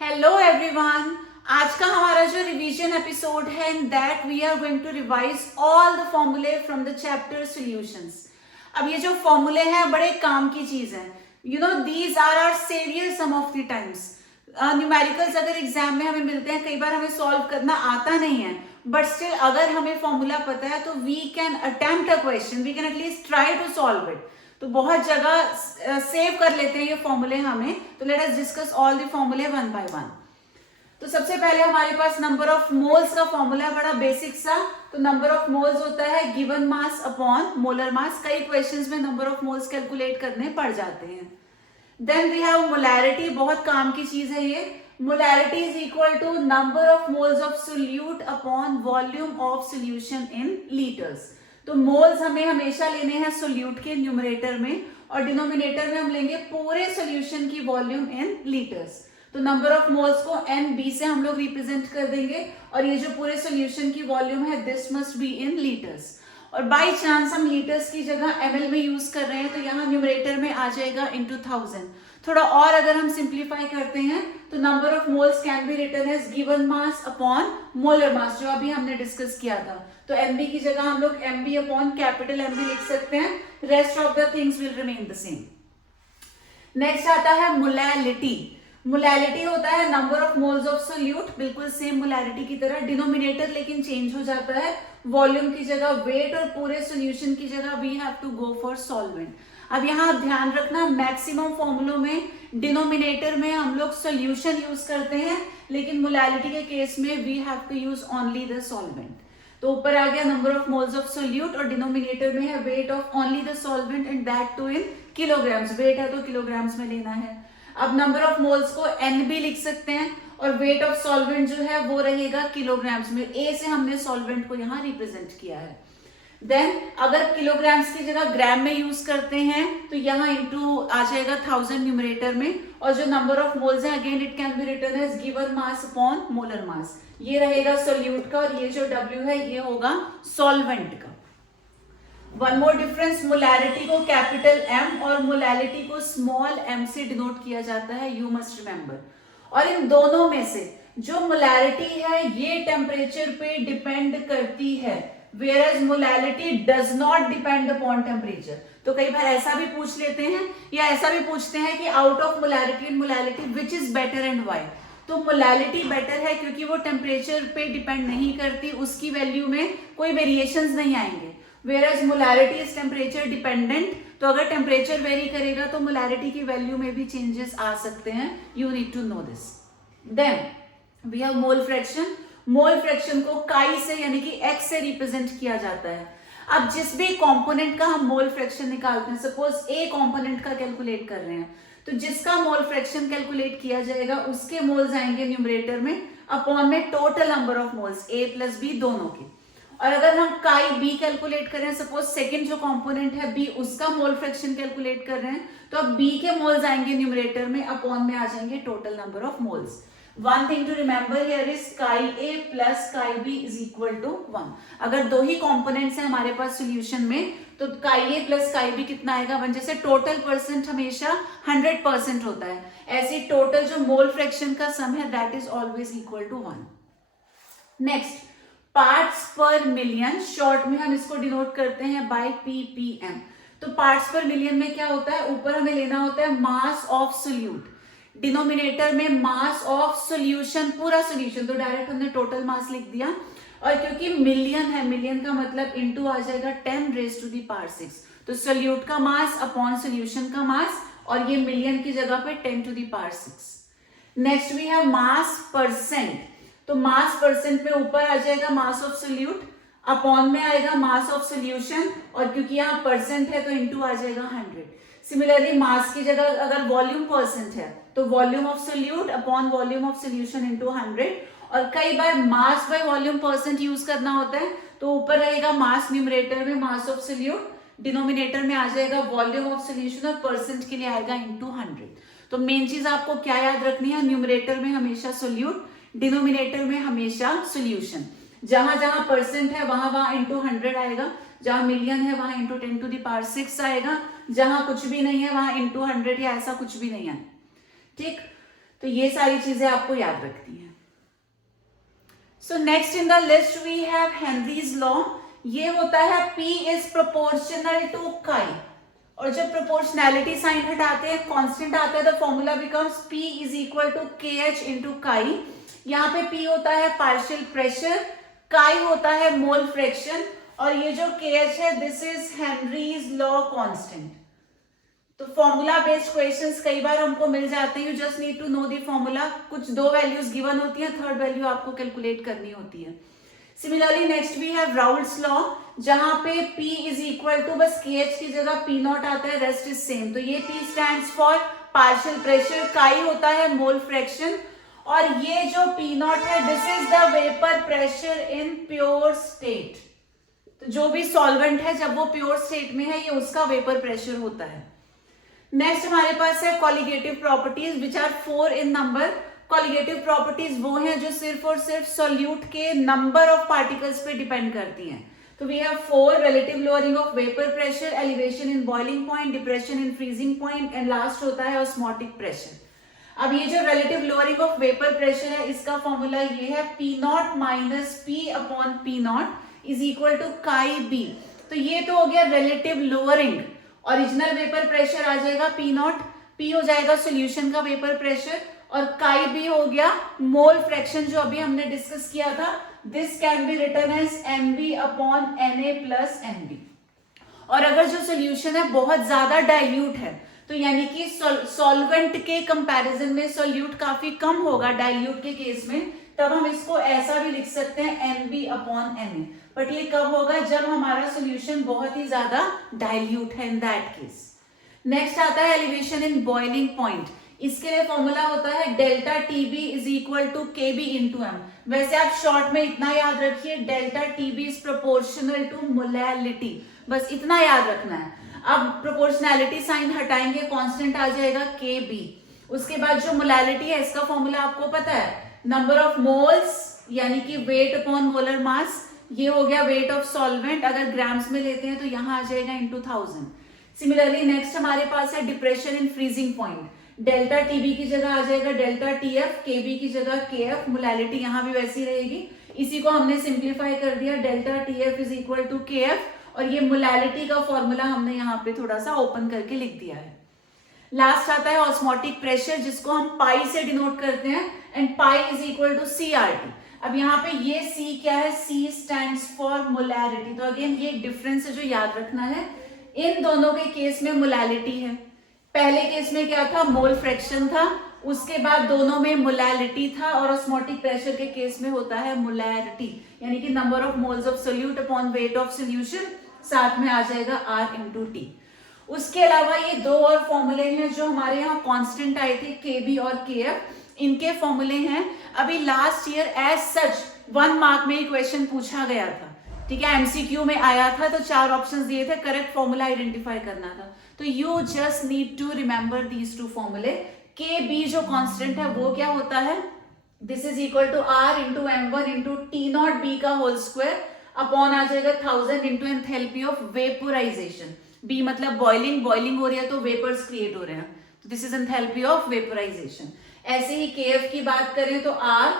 Hello everyone. आज का हमारा जो रिवीजन एपिसोड है in that we are going to revise all the फॉर्मूले फ्रॉम द चैप्टर सॉल्यूशंस। अब ये जो फॉर्मूले हैं बड़े काम की चीज है। You know these are our saviour some of the times. Numericals अगर एग्जाम में हमें मिलते हैं, कई बार हमें सॉल्व करना आता नहीं है, बट स्टिल अगर हमें फॉर्मूला पता है तो we can attempt a question, we can at least try to solve it. तो बहुत जगह सेव कर लेते हैं ये फॉर्मूले हमें। तो let us discuss all the फॉर्मूले वन बाय वन। तो सबसे पहले हमारे पास नंबर ऑफ मोल्स का फॉर्मूला है, बड़ा बेसिक सा। तो नंबर ऑफ मोल्स होता है गिवन मास अपॉन मोलर मास। कई क्वेश्चंस में नंबर ऑफ मोल्स कैलकुलेट करने पड़ जाते हैं। देन वी हैव मोलैरिटी, बहुत काम की चीज है ये। Molarity is equal to number of moles of solute upon volume of solution in litres. तो मोल्स हमें हमेशा लेने हैं सोल्यूट के न्यूमरेटर में, और डिनोमिनेटर में हम लेंगे पूरे सोल्यूशन की वॉल्यूम इन लीटर्स। तो नंबर ऑफ मोल्स को NB से हम लोग रिप्रेजेंट कर देंगे, और ये जो पूरे सोल्यूशन की वॉल्यूम है this must be in litres. और बाय चांस हम लीटर्स की जगह ml में यूज कर रहे हैं तो यहाँ न्यूमरेटर में आ जाएगा इंटू 1000। थोड़ा और अगर हम सिंप्लीफाई करते हैं तो number of moles can be written as given mass upon molar mass, जो अभी हमने डिस्कस किया था। तो MB की जगह हम लोग MB अपॉन कैपिटल MB लिख सकते हैं। Rest of the things will remain the same. Next आता है मोलैलिटी। मोलैलिटी होता है number of moles of solute, बिल्कुल सेम मोलैरिटी की तरह। डिनोमिनेटर लेकिन चेंज हो जाता है, वॉल्यूम की जगह वेट और पूरे सोल्यूशन की जगह we have to go for solvent. अब यहाँ ध्यान रखना, मैक्सिमम फॉर्मूलों में डिनोमिनेटर में हम लोग सोल्यूशन यूज करते हैं, लेकिन मोलैलिटी के केस में we have to use only the solvent. तो ऊपर आ गया number of moles of solute, और डिनोमिनेटर में है weight of only the solvent and that too in kilograms. Weight है तो किलोग्राम्स में लेना है। अब नंबर ऑफ मोल्स को NB लिख सकते हैं, और वेट ऑफ सॉल्वेंट जो है वो रहेगा किलोग्राम्स में। A से हमने सॉल्वेंट को यहाँ रिप्रेजेंट किया है। देन अगर किलोग्राम्स की जगह ग्राम में यूज करते हैं तो यहाँ इंटू आ जाएगा 1000 न्यूमरेटर में, और जो नंबर ऑफ मोल्स है again it can be written as given mass upon molar mass. ये रहेगा सोल्यूट का, और ये जो W है ये होगा सॉल्वेंट का। वन मोर डिफरेंस, मोलैरिटी को कैपिटल M और मोलैलिटी को स्मॉल m से डिनोट किया जाता है, यू मस्ट रिमेंबर। और इन दोनों में से जो मोलैरिटी है ये टेम्परेचर पे डिपेंड करती है, whereas molality does not depend upon temperature. तो कई बार ऐसा भी पूछ लेते हैं, या ऐसा भी पूछते हैं कि out of molarity and molality which is better and why. तो मोलैलिटी बेटर है क्योंकि वो टेम्परेचर पे डिपेंड नहीं करती, उसकी वैल्यू में कोई वेरिएशंस नहीं आएंगे। Whereas molarity is temperature dependent, तो अगर टेम्परेचर वेरी करेगा तो मोलैरिटी की वैल्यू में भी चेंजेस आ सकते हैं। You need to no this. Then we have mole fraction. Mole fraction को काई से यानी कि x से रिप्रेजेंट किया जाता है। अब जिस भी कंपोनेंट का हम मोल फ्रैक्शन निकालते हैं, सपोज A कंपोनेंट का कैलकुलेट कर रहे हैं, तो जिसका मोल फ्रैक्शन कैलकुलेट किया जाएगा उसके मोल्स आएंगे न्यूमरेटर में, अपॉन में total number of moles A plus B दोनों के। और अगर हम काई B कैलकुलेट करें, सपोज सेकंड जो कंपोनेंट है B, उसका मोल फ्रैक्शन कैलकुलेट कर रहे हैं, तो अब B के मोल्स आएंगे न्यूमरेटर में, अपॉन में आ जाएंगे total number of moles. One thing to remember here is chi A plus chi B is equal to 1। अगर दो ही कंपोनेंट्स हैं हमारे पास सोल्यूशन में, तो काई A प्लस काई B कितना आएगा 1। जैसे टोटल परसेंट हमेशा 100% होता है, ऐसे टोटल जो मोल फ्रैक्शन का सम है that is always equal to 1। Next, parts per million, short में हम इसको डिनोट करते हैं बाय ppm। तो पार्ट्स पर मिलियन में क्या होता है, ऊपर हमें लेना होता है मास ऑफ सोल्यूट, डिनोमिनेटर में मास ऑफ सोल्यूशन, पूरा सोल्यूशन, तो डायरेक्ट हमने टोटल मास लिख दिया। और क्योंकि मिलियन है, मिलियन का मतलब इनटू आ जाएगा 10 रेज टू द पावर 6। तो सोल्यूट का मास अपॉन सोल्यूशन का मास, और ये मिलियन की जगह पे 10 to the power 6। Next we have mass percent. तो मास परसेंट में ऊपर आ जाएगा मास ऑफ सोल्यूट, अपॉन में आएगा मास ऑफ सोल्यूशन, और क्योंकि यहाँ परसेंट है तो इनटू आ जाएगा 100। सिमिलरली मास की जगह अगर वॉल्यूम परसेंट है तो volume of solute upon volume of solution into 100। और कई बार mass by volume percent use करना होता है, तो ऊपर रहेगा मास न्यूमरेटर में मास ऑफ सोल्यूट, डिनोमिनेटर में आ जाएगा वॉल्यूम ऑफ सोल्यूशन, और परसेंट के लिए आएगा इनटू 100। तो मेन चीज आपको क्या याद रखनी है, न्यूमरेटर में हमेशा सोल्यूट, डिनोमिनेटर में हमेशा सोल्यूशन। जहां जहां परसेंट है वहां वहां इंटू 100 आएगा, जहां मिलियन है वहां इंटू 10 टू द पावर 6 आएगा, जहां कुछ भी नहीं है वहां इंटू 100 या ऐसा कुछ भी नहीं है। ठीक, तो ये सारी चीजें आपको याद रखनी है। So next in the list we have Henry's law. ये होता है P इज प्रोपोर्शनल टू काई, और जब प्रोपोर्शनैलिटी साइन हटाते हैं कांस्टेंट आता है, the formula becomes P is equal to KH into chi. यहाँ पे P होता है पार्शियल प्रेशर, काई होता है मोल फ्रैक्शन, और ये जो KH है this is Henry's law constant. तो फॉर्मूला बेस्ड क्वेश्चंस कई बार हमको मिल जाते हैं, you just need to know the formula. कुछ 2 वैल्यूज गिवन होती है, थर्ड वैल्यू आपको कैलकुलेट करनी होती है। Similarly next we have Raoult's law, जहां पे P इज इक्वल टू, बस KH की जगह P नॉट आता है, रेस्ट इज सेम। तो ये P stands for partial pressure, काई होता है मोल फ्रैक्शन, और ये जो P नॉट है this is the vapour pressure in pure state. तो जो भी सॉल्वेंट है जब वो प्योर स्टेट में है, ये उसका वेपर प्रेशर होता है। नेक्स्ट हमारे पास है colligative properties which are 4 in number. Colligative properties वो हैं जो सिर्फ और सिर्फ सॉल्यूट के नंबर ऑफ पार्टिकल्स पे डिपेंड करती हैं। तो we have 4, relative lowering of vapour pressure, elevation in boiling point, depression in freezing point, and last होता है ऑस्मोटिक प्रेशर। अब ये जो relative lowering of vapour pressure है, इसका फॉर्मूला ये है P nought minus P upon P not is equal to chi B। तो ये तो हो गया relative lowering, original vapour pressure आ जाएगा P नॉट, P हो जाएगा सॉल्यूशन का वेपर प्रेशर, और काई B हो गया मोल फ्रैक्शन जो अभी हमने डिस्कस किया था। This can be written as NB upon Na plus NB। और अगर जो सॉल्यूशन है बहुत ज्यादा डाइल्यूट है, तो यानी कि सॉल्वेंट के कंपैरिजन में सॉल्यूट काफी कम होगा डाइल्यूट के केस में, तब हम इसको ऐसा भी लिख सकते हैं NB अपॉन Na। बट ये कब होगा, जब हमारा सॉल्यूशन बहुत ही ज्यादा डाइल्यूट है, इन दैट केस। नेक्स्ट आता है एलिवेशन इन बॉइलिंग पॉइंट। इसके लिए फॉर्मूला होता है delta TB is equal to KB into M। वैसे आप शॉर्ट में इतना याद रखिए, delta TB is proportional to molality, बस इतना याद रखना है। अब प्रोपोर्शनैलिटी साइन हटाएंगे, कांस्टेंट आ जाएगा KB। उसके बाद जो मोलैलिटी है इसका फॉर्मूला आपको पता है, नंबर ऑफ मोल्स यानी कि वेट अपॉन मोलर मास, ये हो गया वेट ऑफ सॉल्वेंट, अगर ग्राम्स में लेते हैं तो यहां आ जाएगा इंटू 1000। सिमिलरली नेक्स्ट हमारे पास है depression in freezing point, delta TB की जगह आ जाएगा डेल्टा TF, KB की जगह KF, मोलैलिटी यहां भी वैसी रहेगी। इसी को हमने सिंप्लीफाई कर दिया, delta TF is equal to KF, और ये मोलैलिटी का फॉर्मूला हमने यहाँ पे थोड़ा सा ओपन करके लिख दिया है। लास्ट आता है ऑस्मोटिक प्रेशर, जिसको हम पाई से डिनोट करते हैं, and pi is equal to CRT। अब यहाँ पे ये C क्या है, C स्टैंड्स फॉर मोलैरिटी। तो अगेन ये डिफरेंस है जो याद रखना है, इन दोनों के केस में मोलैलिटी है। पहले केस में क्या था, मोल फ्रैक्शन था, उसके बाद दोनों में मोलैलिटी था, और ऑस्मोटिक प्रेशर के केस में होता है मोलैरिटी, यानी कि number of moles of solute upon weight of solution, साथ में आ जाएगा R इंटू T। उसके अलावा ये 2 और फॉर्मूले हैं जो हमारे यहाँ कांस्टेंट आए थे, KB और KF, इनके फॉर्मूले हैं। अभी last year as such 1 mark में ये क्वेश्चन पूछा गया था, ठीक है, MCQ में आया था, तो 4 ऑप्शंस दिए थे, करेक्ट फॉर्मूला आइडेंटिफाई करना था। तो you just need to remember these 2 फॉर्मूले। KB जो कांस्टेंट है वो क्या होता है, this is equal to R into M1 into T nought B का होल स्क्वायर अपॉन आ जाएगा 1000 into enthalpy of vaporisation. B मतलब बॉइलिंग, बॉइलिंग हो रही है तो वेपर्स क्रिएट हो रहे हैं, तो this is enthalpy of vaporisation. ऐसे ही KF की बात करें तो R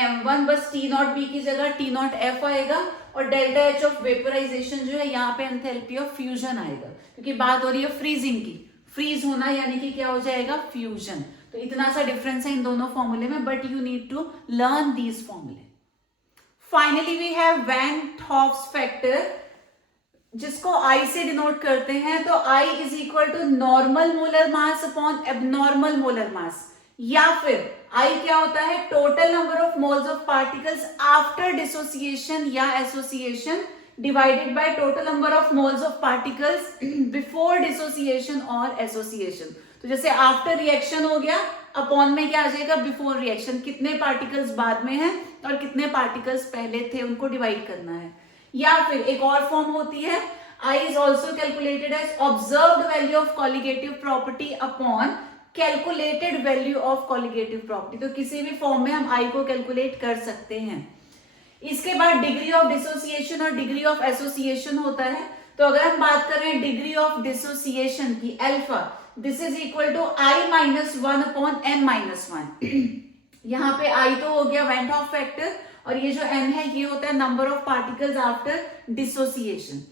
M1 बस T नॉट B की जगह T नॉट F आएगा, और डेल्टा H ऑफ वेपोराइजेशन जो है यहाँ पे एंथैल्पी ऑफ फ्यूजन आएगा, क्योंकि बात हो रही है फ्रीजिंग की, फ्रीज होना यानी कि क्या हो जाएगा, फ्यूजन। तो इतना सा डिफरेंस है इन दोनों फॉर्मूले में, but you need to learn these फॉर्मूले। फाइनली वी हैव वैन थॉप्स फैक्टर, जिसको I से डिनोट करते हैं। तो I is equal to normal molar mass upon abnormal molar mass, या फिर I क्या होता है, total number of moles of particles after dissociation या association divided by total number of moles of particles before dissociation और association. तो जैसे after reaction हो गया, अपॉन में क्या आ जाएगा, बिफोर रिएक्शन, कितने पार्टिकल्स बाद में हैं और कितने पार्टिकल्स पहले थे, उनको डिवाइड करना है। या फिर एक और फॉर्म होती है, I is also calculated as observed value of colligative property upon calculated value of colligative property। तो किसी भी फॉर्म में हम I को कैलकुलेट कर सकते हैं। इसके बाद डिग्री ऑफ डिसोसिएशन और डिग्री ऑफ एसोसिएशन होता है। तो अगर हम बात करें डिग्री ऑफ डिसोसिएशन की alpha, this is equal to i minus one upon n minus one. यहाँ पे आई तो हो गया वेंट ऑफ फैक्टर, और ये जो एन है ये होता है number of particles after dissociation.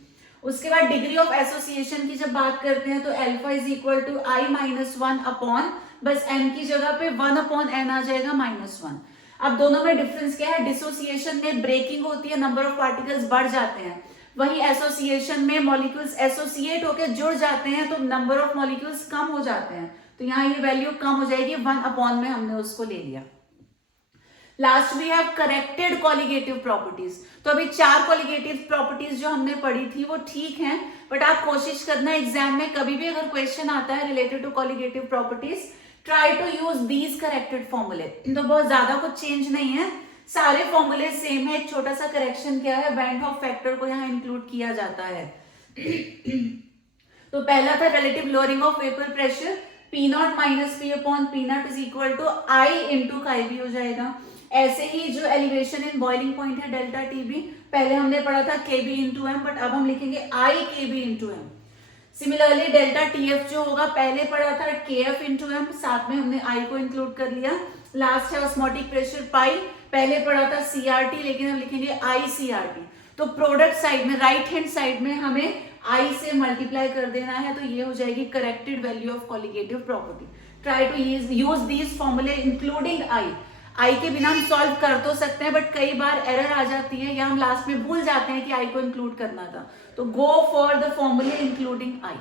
उसके बाद डिग्री ऑफ एसोसिएशन की जब बात करते हैं तो alpha is equal to i minus one upon, बस एन की जगह पे वन अपॉन एन आ जाएगा माइनस वन। अब दोनों में डिफरेंस क्या है, डिसोसिएशन में ब्रेकिंग होती है, नंबर ऑफ पार्टिकल्स बढ़ जाते हैं, वहीं एसोसिएशन में मॉलिक्यूल्स एसोसिएट होकर जुड़ जाते हैं तो नंबर ऑफ मॉलिक्यूल्स कम हो जाते हैं, तो यहाँ ये वैल्यू कम हो जाएगी, वन अपॉन में हमने उसको ले लिया। Last we have corrected colligative properties. तो अभी 4 कॉलिगेटिव प्रॉपर्टीज जो हमने पढ़ी थी वो ठीक हैं, बट आप कोशिश करना एग्जाम में कभी भी अगर क्वेश्चन आता है related to colligative properties, try to use these corrected फॉर्मूले। तो बहुत ज्यादा कुछ चेंज नहीं है, सारे फॉर्मूले सेम है, एक छोटा सा करेक्शन क्या है, वेंट ऑफ फैक्टर को यहाँ इंक्लूड किया जाता है। तो पहला था relative lowering of vapour pressure, p nought minus p upon p nought is equal to i into chi b हो जाएगा। ऐसे ही जो एलिवेशन इन बॉइलिंग पॉइंट है डेल्टा टी बी, पहले हमने पढ़ा था के बी इंटू एम, बट अब हम लिखेंगे i k b into m. Similarly delta t f जो होगा पहले पढ़ा था के एफ इंटू एम, साथ में हमने आई को इंक्लूड कर लिया। लास्ट है ऑस्मोटिक प्रेशर पाई, पहले पढ़ा था सी आर टी, लेकिन हम लिखेंगे आई सी आर टी। तो प्रोडक्ट साइड में राइट हैंड साइड में हमें आई से मल्टीप्लाई कर देना है, तो ये हो जाएगी corrected value of colligative property. Try to use these फॉर्मूले इंक्लूडिंग आई। आई के बिना हम सॉल्व कर तो सकते हैं, बट कई बार एरर आ जाती है या हम लास्ट में भूल जाते हैं कि आई को इंक्लूड करना था, तो गो फॉर द फॉर्मूले इंक्लूडिंग आई।